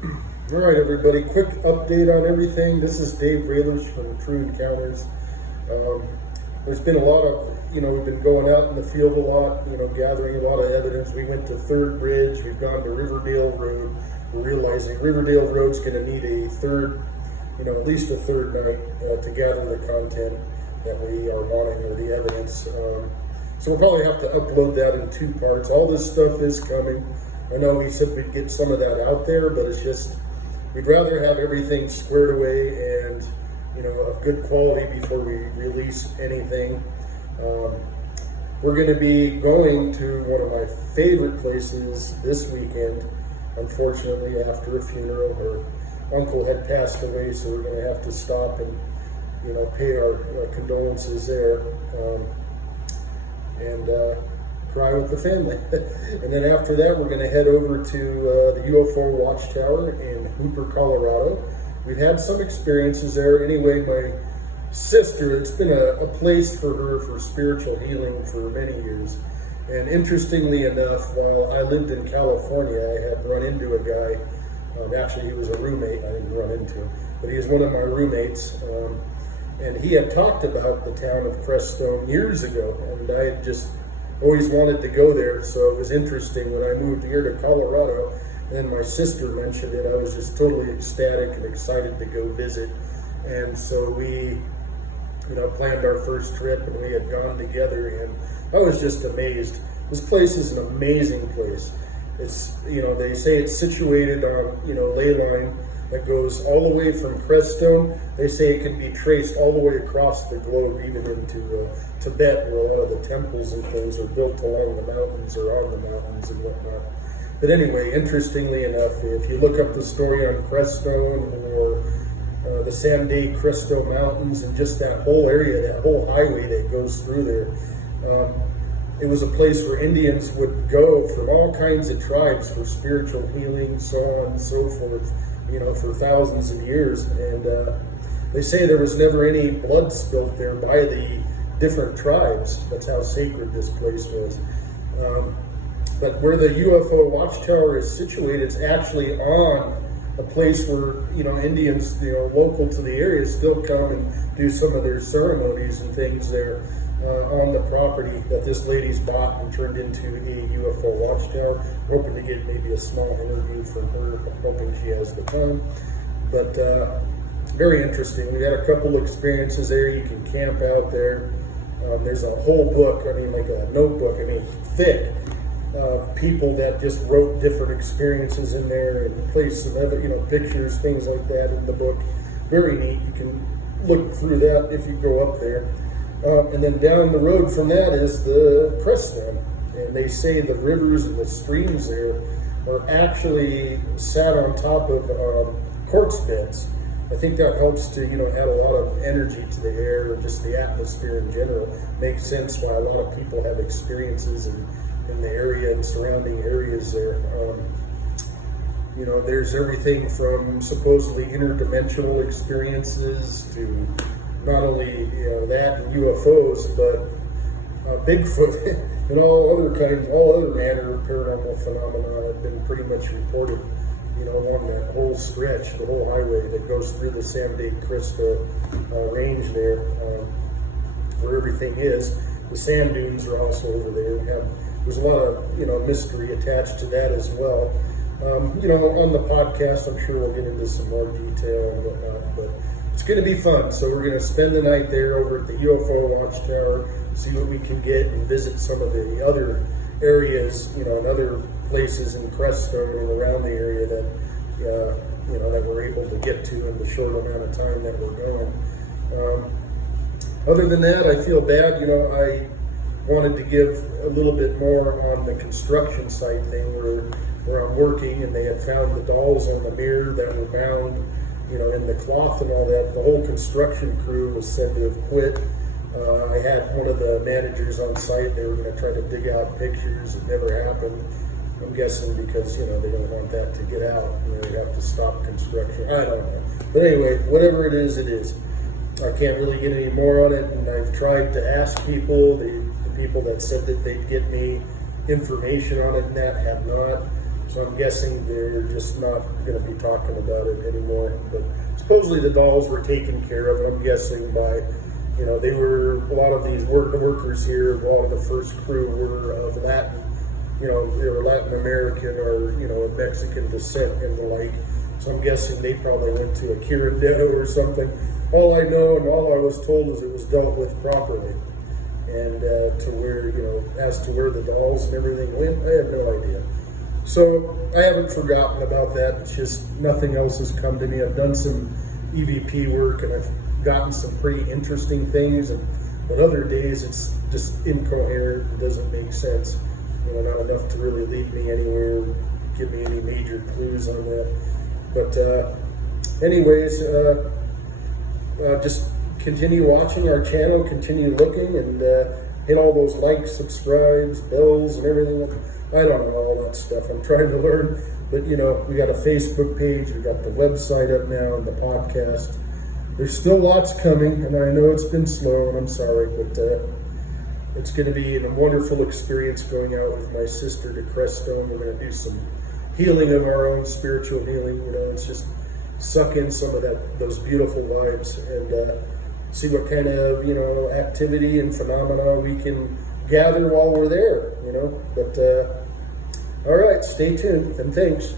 All right, everybody, quick update on everything. This is Dave Raylish from TRUEncounters. Um, there's been a lot of, we've been going out in the field a lot, gathering a lot of evidence. We went to Third Bridge, we've gone to Riverdale Road. We're realizing Riverdale Road's going to need a third, at least a third night to gather the content that we are wanting, or the evidence. So we'll probably have to upload that in 2 parts. All this stuff is coming. I know we said we'd get some of that out there, but it's just, we'd rather have everything squared away and, of good quality before we release anything. We're going to be going to one of my favorite places this weekend. Unfortunately, after a funeral, her uncle had passed away, so we're going to have to stop and, pay our condolences there. And cry with the family. And then after that, we're going to head over to the UFO Watchtower in Hooper, Colorado. We've had some experiences there. Anyway, my sister, it's been a place for her for spiritual healing for many years. And interestingly enough, while I lived in California, I had run into a guy. Actually, he was a roommate. I didn't run into him, but he was one of my roommates. And he had talked about the town of Crestone years ago, and I had just always wanted to go there. So it was interesting when I moved here to Colorado, and my sister mentioned it. I was just totally ecstatic and excited to go visit. And so we, planned our first trip, and we had gone together, and I was just amazed. This place is an amazing place. It's, they say it's situated on, ley line that goes all the way from Crestone. They say it can be traced all the way across the globe, even into Tibet, where a lot of the temples and things are built along the mountains or on the mountains and whatnot. But anyway, interestingly enough, if you look up the story on Crestone or the Sandy Crestone Mountains and just that whole area, that whole highway that goes through there, it was a place where Indians would go from all kinds of tribes for spiritual healing, so on and so forth, for thousands of years. And they say there was never any blood spilt there by the different tribes. That's how sacred this place was. But where the UFO Watchtower is situated, it's actually on a place where, Indians, local to the area still come and do some of their ceremonies and things there on the property that this lady's bought and turned into a UFO Watchtower. Hoping to get maybe a small interview from her, hoping she has the time. But very interesting. We had a couple experiences there. You can camp out there. There's a whole book, like a notebook, thick, people that just wrote different experiences in there and placed some other, pictures, things like that in the book. Very neat. You can look through that if you go up there. And then down the road from that is the Crestone. And they say the rivers and the streams there are actually sat on top of quartz beds. I think that helps to, add a lot of energy to the air and just the atmosphere in general. Makes sense why a lot of people have experiences in the area and surrounding areas there. There's everything from supposedly interdimensional experiences to not only that and UFOs, but Bigfoot and all other manner of paranormal phenomena have been pretty much reported, along that whole stretch, the whole highway that goes through the San Diego Crystal range there, where everything is. The sand dunes are also over there. There's a lot of mystery attached to that as well. On the podcast, I'm sure we'll get into some more detail and whatnot, but it's going to be fun. So we're going to spend the night there over at the UFO Watchtower, see what we can get, and visit some of the other areas, and other places in Crestone and around the area that, that we're able to get to in the short amount of time that we're going. Other than that, I feel bad. I wanted to give a little bit more on the construction site thing where I'm working, and they had found the dolls on the mirror that were bound, in the cloth and all that. The whole construction crew was said to have quit. I had one of the managers on site. They were going to try to dig out pictures. It never happened. I'm guessing because, they don't want that to get out. They have to stop construction. I don't know. But anyway, whatever it is, it is. I can't really get any more on it, and I've tried to ask people. The people that said that they'd get me information on it and that have not. So I'm guessing they're just not going to be talking about it anymore. But supposedly the dolls were taken care of, and I'm guessing by, they were, a lot of these workers here, a lot of the first crew were of Latin, they were Latin American or, of Mexican descent and the like. So I'm guessing they probably went to a curandero or something. All I know and all I was told is it was dealt with properly. And to where, as to where the dolls and everything went, I have no idea. So I haven't forgotten about that. It's just nothing else has come to me. I've done some EVP work and I've gotten some pretty interesting things, but other days it's just incoherent. It doesn't make sense. Not enough to really lead me anywhere, give me any major clues on that. But anyways, just continue watching our channel, continue looking, and hit all those likes, subscribes, bells, and everything. I don't know all that stuff. I'm trying to learn, but we got a Facebook page, we got the website up now, and the podcast. There's still lots coming, and I know it's been slow, and I'm sorry, but it's going to be a wonderful experience going out with my sister to Crestone. We're going to do some healing of our own, spiritual healing. It's just suck in some of those beautiful vibes and see what kind of activity and phenomena we can gather while we're there. But all right, stay tuned and thanks.